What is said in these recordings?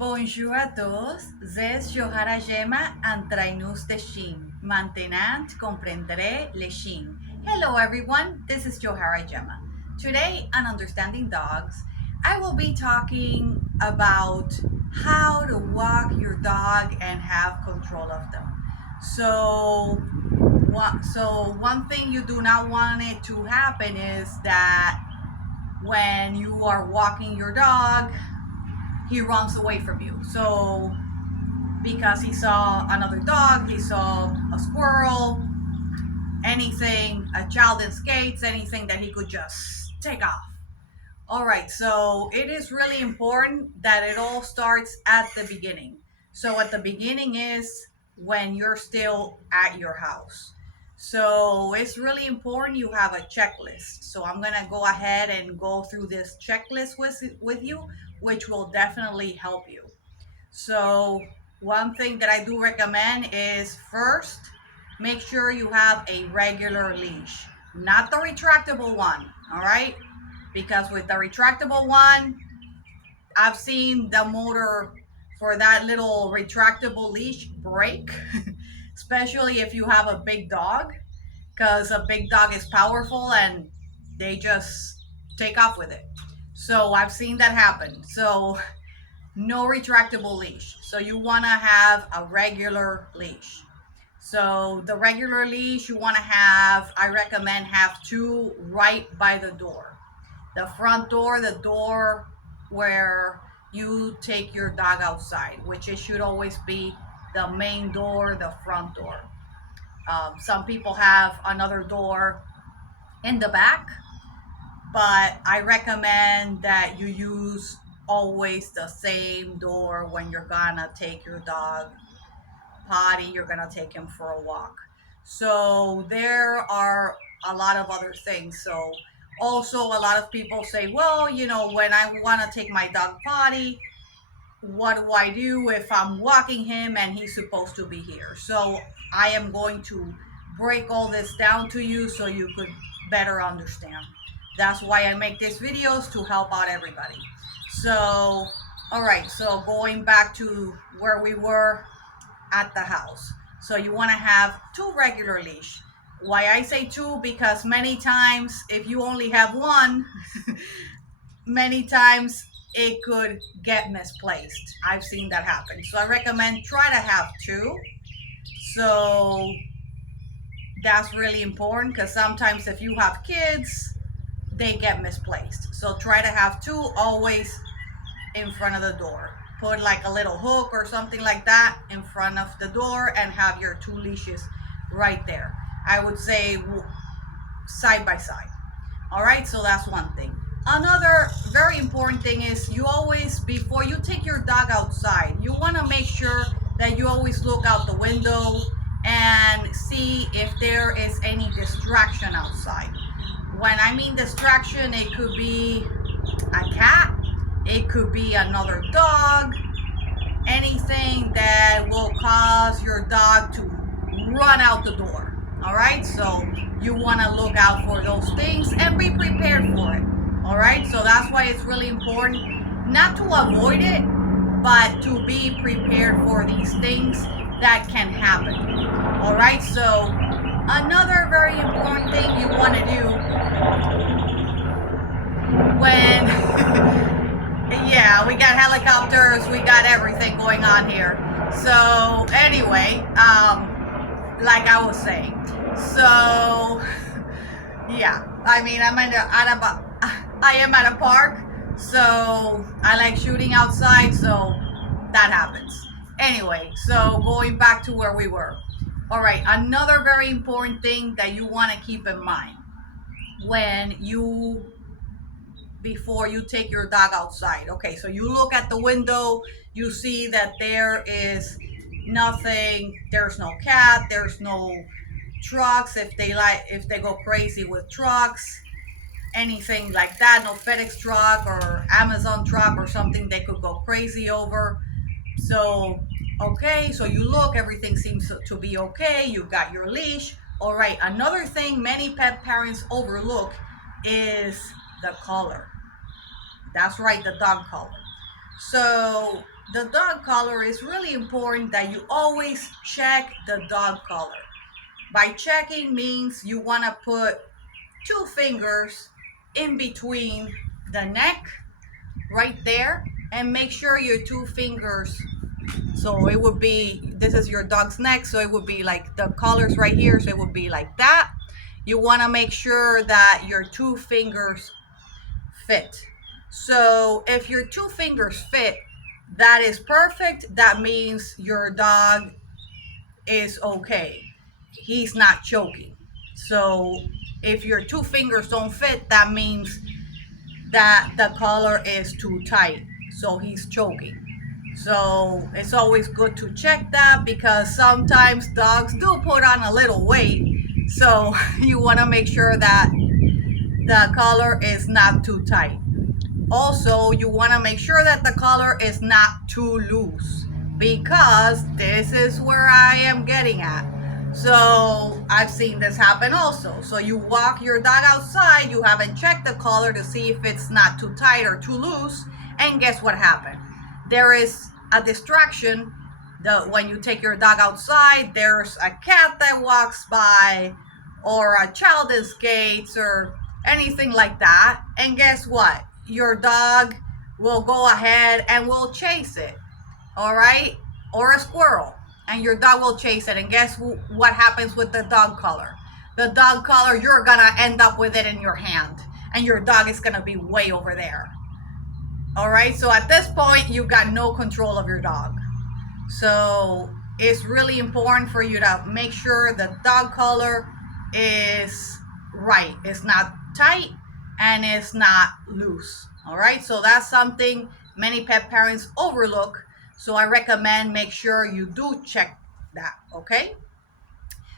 Bonjour à tous, c'est Johara Gemma, Entraineuse de chien, maintenant comprendre le chien. Hello everyone, this is Johara Gemma. Today on Understanding Dogs, I will be talking about how to walk your dog and have control of them. One thing you do not want it to happen is that when you are walking your dog, he runs away from you. So because he saw another dog, he saw a squirrel, anything, a child in skates, anything that he could just take off. All right, so it is really important that it all starts at the beginning. So at the beginning is when you're still at your house. So it's really important you have a checklist. So I'm gonna go ahead and go through this checklist with you, which will definitely help you. So one thing that I do recommend is first, make sure you have a regular leash, not the retractable one, all right? Because with the retractable one, I've seen the motor for that little retractable leash break, especially if you have a big dog, because a big dog is powerful and they just take off with it. So I've seen that happen. So no retractable leash. So you want to have a regular leash. So the regular leash you want to have, I recommend have two right by the door. The front door, the door where you take your dog outside, which it should always be the main door, the front door. Some people have another door in the back, but I recommend that you use always the same door when you're gonna take your dog potty, you're gonna take him for a walk. So there are a lot of other things. So also a lot of people say, well, when I want to take my dog potty, what do I do if I'm walking him and he's supposed to be here? So I am going to break all this down to you so you could better understand. That's why I make these videos, to help out everybody. So, all right, so going back to where we were at the house. So you want to have two regular leash. Why I say two? Because many times if you only have one, many times it could get misplaced. I've seen that happen. So I recommend try to have two. So that's really important because sometimes if you have kids, they get misplaced. So try to have two always in front of the door. Put like a little hook or something like that in front of the door and have your two leashes right there. I would say side by side. All right, so that's one thing. Another very important thing is you always, before you take your dog outside, you want to make sure that you always look out the window and see if there is any distraction outside. When I mean distraction, it could be a cat, it could be another dog, anything that will cause your dog to run out the door. All right, so you want to look out for those things and be prepared for it. All right, so that's why it's really important not to avoid it, but to be prepared for these things that can happen. All right, so another very important thing you want to do when yeah, we got helicopters, we got everything going on here. So anyway, like I was saying, so yeah, I mean I am at a park, so I like shooting outside, so that happens. Anyway, so going back to where we were. All right, another very important thing that you want to keep in mind before you take your dog outside. Okay, so you look at the window, you see that there is nothing, there's no cat, there's no trucks, if they go crazy with trucks, anything like that, no FedEx truck or Amazon truck or something they could go crazy over. So okay, so you look, everything seems to be okay, you've got your leash. All right, another thing many pet parents overlook is the color. That's right, the dog color. So the dog collar is really important that you always check the dog collar. By checking means you want to put 2 fingers in between the neck right there and make sure your 2 fingers, so it would be, this is your dog's neck, so it would be like the collar's right here, so it would be like that. You want to make sure that your 2 fingers fit. So if your 2 fingers fit, that is perfect. That means your dog is okay. He's not choking. So if your 2 fingers don't fit, that means that the collar is too tight. So he's choking. So it's always good to check that because sometimes dogs do put on a little weight. So you want to make sure that the collar is not too tight. Also, you want to make sure that the collar is not too loose because this is where I am getting at. So I've seen this happen also. So you walk your dog outside, you haven't checked the collar to see if it's not too tight or too loose, and guess what happened? There is a distraction. When you take your dog outside, there's a cat that walks by or a child in skates or anything like that, and guess what? Your dog will go ahead and will chase it, all right? Or a squirrel, and your dog will chase it, and guess what happens with the dog collar? The dog collar, you're gonna end up with it in your hand, and your dog is gonna be way over there. All right, so at this point, you got no control of your dog. So it's really important for you to make sure the dog collar is right. It's not tight and it's not loose. All right, so that's something many pet parents overlook. So I recommend make sure you do check that. Okay,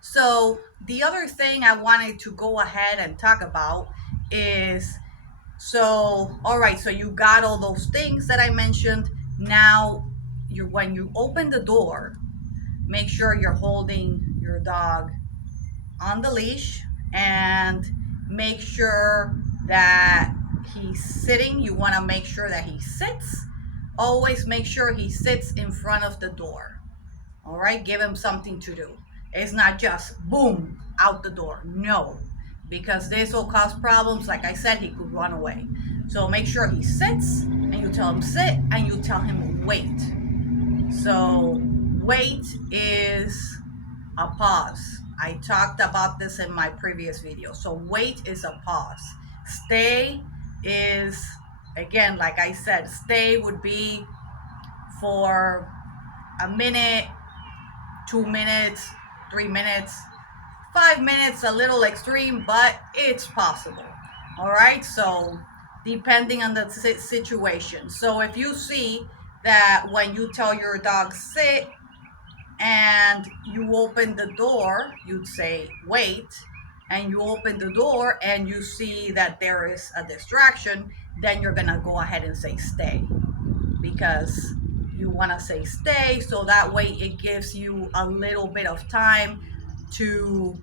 so the other thing I wanted to go ahead and talk about is, so all right, so you got all those things that I mentioned. Now when you open the door, make sure you're holding your dog on the leash and make sure that he's sitting. You want to make sure that he sits. Always make sure he sits in front of the door. All right, give him something to do. It's not just boom out the door. No, because this will cause problems. Like I said, he could run away. So make sure he sits and you tell him sit and you tell him wait. So wait is a pause. I talked about this in my previous video. So wait is a pause. Stay is, again, like I said, stay would be for a minute, 2 minutes, 3 minutes, 5 minutes, a little extreme, but it's possible. All right, so depending on the situation. So if you see that when you tell your dog sit and you open the door, you'd say wait, and you open the door and you see that there is a distraction, then you're gonna go ahead and say stay, because you want to say stay, so that way it gives you a little bit of time to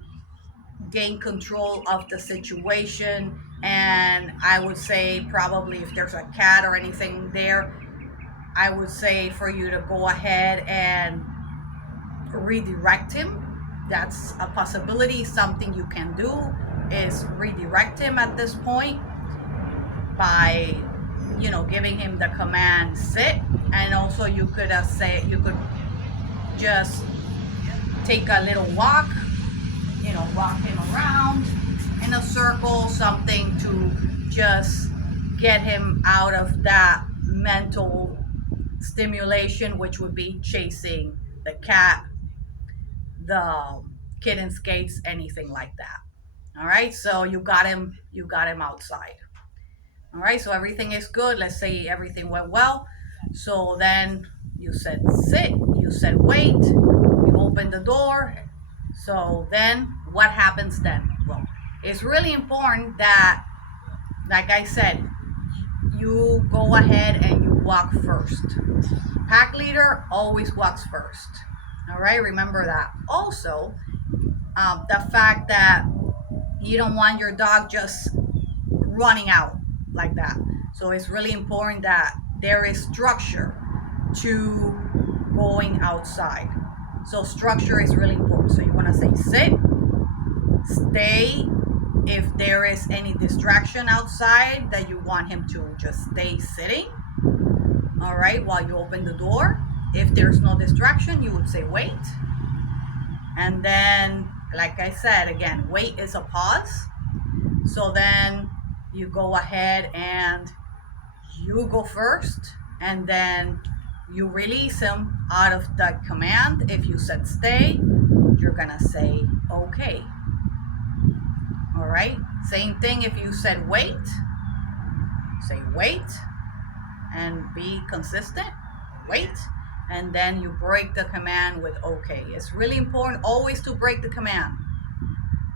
gain control of the situation. And I would say probably if there's a cat or anything there, I would say for you to go ahead and redirect him. That's a possibility. Something you can do is redirect him at this point by, giving him the command sit. And also you could you could just take a little walk, walk him around in a circle, something to just get him out of that mental stimulation, which would be chasing the cat, the kid in skates, anything like that. All right, so you got him outside. All right, so everything is good. Let's say everything went well. So then you said sit, you said wait, you opened the door. So then what happens then? Well, it's really important that, like I said, you go ahead and you walk first. Pack leader always walks first. All right, remember that. Also, the fact that you don't want your dog just running out like that. So it's really important that there is structure. to going outside. So structure is really important. So you want to say sit, stay. If there is any distraction outside that you want him to just stay sitting, all right, while you open the door. If there's no distraction, you would say wait. And then, like I said, again, wait is a pause. So then you go ahead and you go first, and then you release him out of the command. If you said stay, you're gonna say okay. All right, same thing if you said wait, say wait and be consistent, wait, and then you break the command with okay. It's really important always to break the command,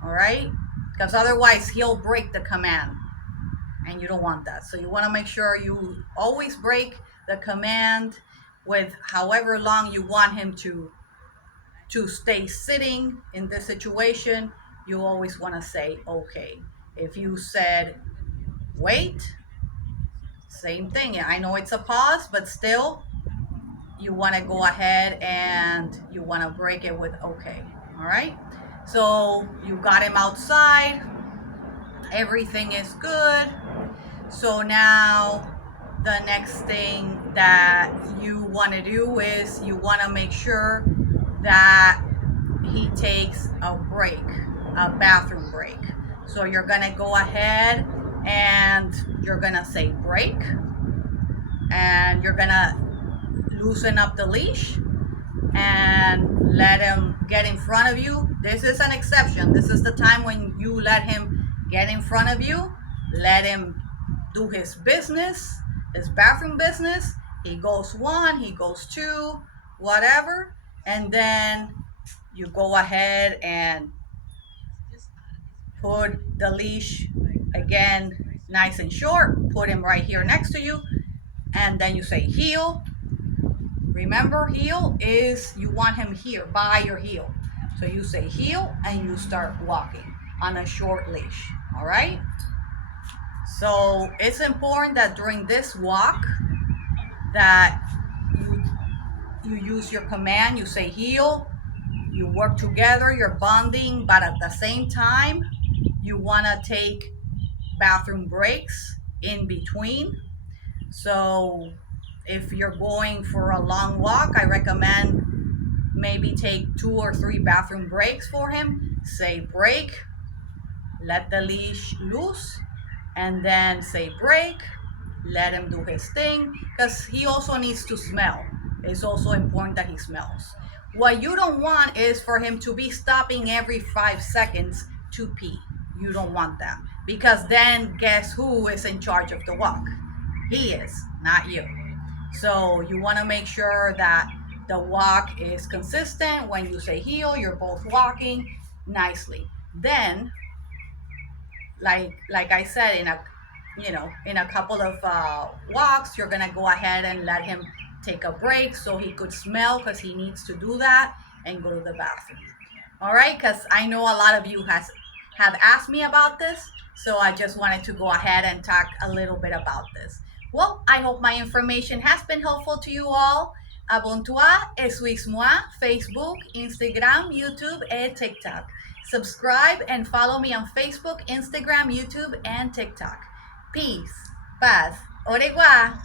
all right, because otherwise he'll break the command and you don't want that. So you want to make sure you always break the command with however long you want him to stay sitting. In this situation, you always want to say okay. If you said wait, same thing. I know it's a pause, but still you want to go ahead and you want to break it with okay. All right, so you got him outside, everything is good. So now the next thing that you want to do is you want to make sure that he takes a break, a bathroom break. So you're going to go ahead and you're going to say break, and you're going to loosen up the leash and let him get in front of you. This is an exception. This is the time when you let him get in front of you, let him do his business, his bathroom business. He goes one, he goes two, whatever, and then you go ahead and put the leash again nice and short, put him right here next to you, and then you say heel. Remember, heel is you want him here by your heel. So you say heel and you start walking on a short leash. All right, so it's important that during this walk that you use your command. You say heel, you work together, you're bonding, but at the same time you want to take bathroom breaks in between. So if you're going for a long walk, I recommend maybe take 2 or 3 bathroom breaks for him. Say break, let the leash loose, and then say break, let him do his thing, because he also needs to smell. It's also important that he smells. What you don't want is for him to be stopping every 5 seconds to pee. You don't want that, because then guess who is in charge of the walk? He is, not you. So you want to make sure that the walk is consistent. When you say heel, you're both walking nicely. Then, like I said, in a couple of walks, you're gonna go ahead and let him take a break so he could smell, because he needs to do that, and go to the bathroom. All right, because I know a lot of you have asked me about this, so I just wanted to go ahead and talk a little bit about this. Well, I hope my information has been helpful to you all. Abonne-toi et suis-moi, Facebook, Instagram, YouTube, and TikTok. Subscribe and follow me on Facebook, Instagram, YouTube, and TikTok. Peace, paz, au revoir.